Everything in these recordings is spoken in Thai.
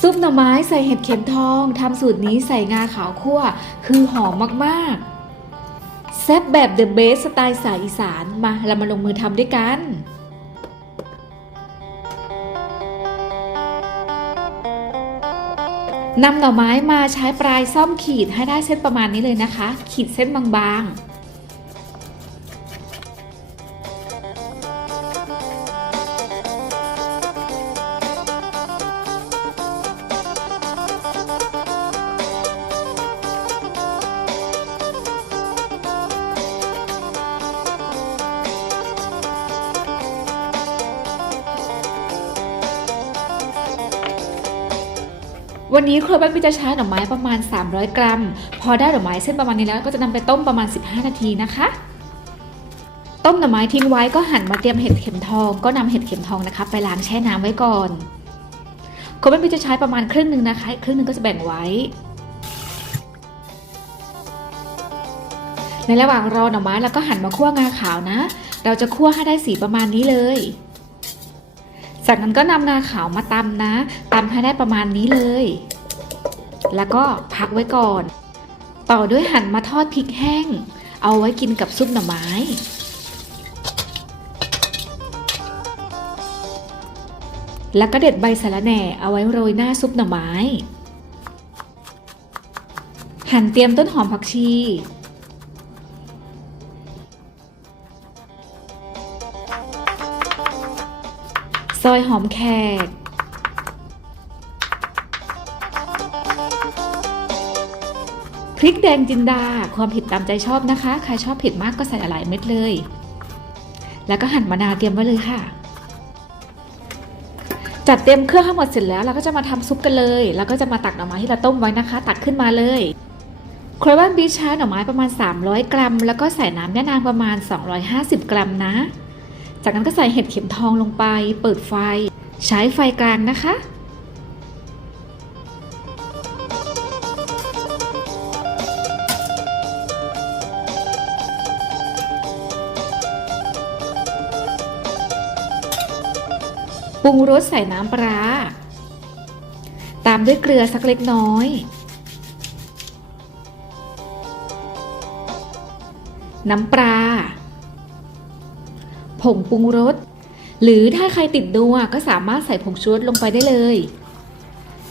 ซุปหน่อไม้ใส่เห็ดเข็มทองทำสูตรนี้ใส่งาขาวคั่ว คือหอมมากๆ แซ่บแบบเดอะเบสสไตล์สายอีสานมาเรามาลงมือทำด้วยกันนำหน่อไม้มาใช้ปลายซ่อมขีดให้ได้เส้นประมาณนี้เลยนะคะ ขีดเส้นบางๆ วันนี้ครัวบ้านพี่จะใช้หน่อไม้ประมาณ 300 กรัม พอได้หน่อไม้เส้นประมาณนี้แล้วก็จะนำไปต้มประมาณ 15 นาทีนะคะ ต้มหน่อไม้ทิ้งไว้ก็หั่นมาเตรียมเห็ดเข็มทอง ก็นำเห็ดเข็มทองนะคะ ไปล้างแช่น้ำไว้ก่อนครัวบ้านพี่จะใช้ประมาณครึ่งหนึ่งนะคะครึ่งหนึ่งก็จะแบ่งไว้ ในระหว่างรอหน่อไม้แล้วก็หั่นมาคั่วงาขาวนะ เราจะคั่วให้ได้สีประมาณนี้เลย จากนั้นก็นำงาขาวมาตำนะตำให้ได้ประมาณนี้เลย แล้วก็พักไว้ก่อน ต่อด้วยหั่นมาทอดพริกแห้ง เอาไว้กินกับซุปหน่อไม้แล้วก็เด็ดใบสะระแหน่เอาไว้โรยหน้าซุปหน่อไม้ หั่นเตรียมต้นหอมผักชี อยหอมแขก พริกแดงจินดา ความเผ็ดตามใจชอบนะคะ ใครชอบเผ็ดมากก็ใส่หลายเม็ดเลย แล้วก็หั่นมะนาวเตรียมไว้เลยค่ะ จัดเตรียมเครื่องทั้งหมดเสร็จแล้วเราก็จะมาทำซุปกันเลย แล้วก็จะมาตักหน่อไม้ที่เราต้มไว้นะคะ ตักขึ้นมาเลยครวันบีชใช้หน่อไม้ประมาณ 300 กรัม แล้วก็ใส่น้ำยะนางประมาณ 250 กรัมนะ จากนั้นก็ใส่เห็ดเข็มทองลงไป เปิดไฟ ใช้ไฟกลางนะคะ ปรุงรสใส่น้ำปลาร้าตามด้วยเกลือสักเล็กน้อยน้ำปลา ผงปรุงรส หรือถ้าใครติดดัวก็สามารถใส่ผงชูรสลงไปได้เลย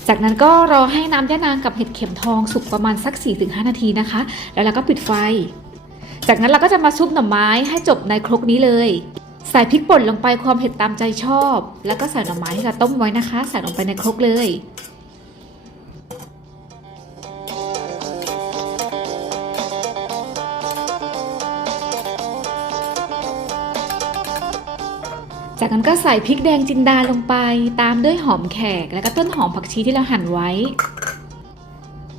จากนั้นก็รอให้น้ำยะนางกับเห็ดเข็มทองสุกประมาณสัก 4-5 นาทีนะคะ แล้วเราก็ปิดไฟ จากนั้นเราก็จะมาซุปหน่อไม้ให้จบในครกนี้เลย ใส่พริกป่นลงไปความเผ็ดตามใจชอบ แล้วก็ใส่หน่อไม้ที่เราต้มไว้นะคะ ใส่ลงไปในครกเลย จากนั้นก็ใส่พริกแดงจินดาลงไปตามด้วยหอมแขกและก็ต้นหอมผักชีที่เราหั่นไว้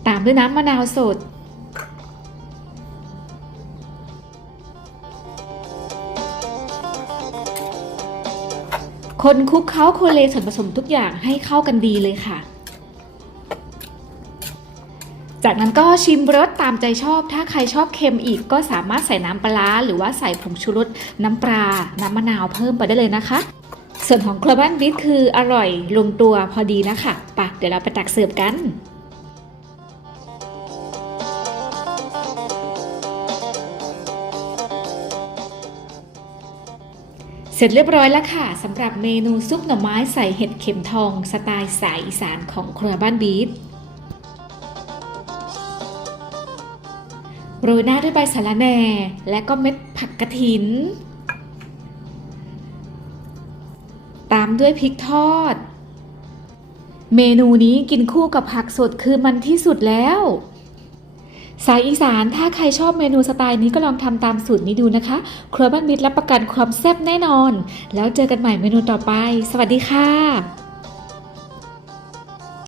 ตามด้วยน้ำมะนาวสด คนคลุกเคล้าโคเลส่วนผสมทุกอย่างให้เข้ากันดีเลยค่ะ จากนั้นก็ชิมรสตามใจชอบ ถ้าใครชอบเค็มอีกก็สามารถใส่น้ำปลาหรือว่าใส่ผงชูรสน้ำปลา น้ำมะนาวเพิ่มไปได้เลยนะคะ ส่วนของครัวบ้านบิ๊กคืออร่อยลงตัวพอดีแล้วค่ะปะเดี๋ยวเราไปตักเสิร์ฟกันเสร็จเรียบร้อยแล้วค่ะสำหรับเมนูซุปหน่อไม้ใส่เห็ดเข็มทอง สไตล์สายอีสานของครัวบ้านบีท โรยหน้าด้วยใบสะระแหน่ และก็เม็ดผักกระถิน ตามด้วยพริกทอด เมนูนี้กินคู่กับผักสดคือมันที่สุดแล้ว สายอีสานถ้าใครชอบเมนูสไตล์นี้ก็ลองทำตามสูตรนี้ดูนะคะ ครัวบ้านมิตรรับประกันความแซ่บแน่นอน แล้วเจอกันใหม่เมนูต่อไป สวัสดีค่ะ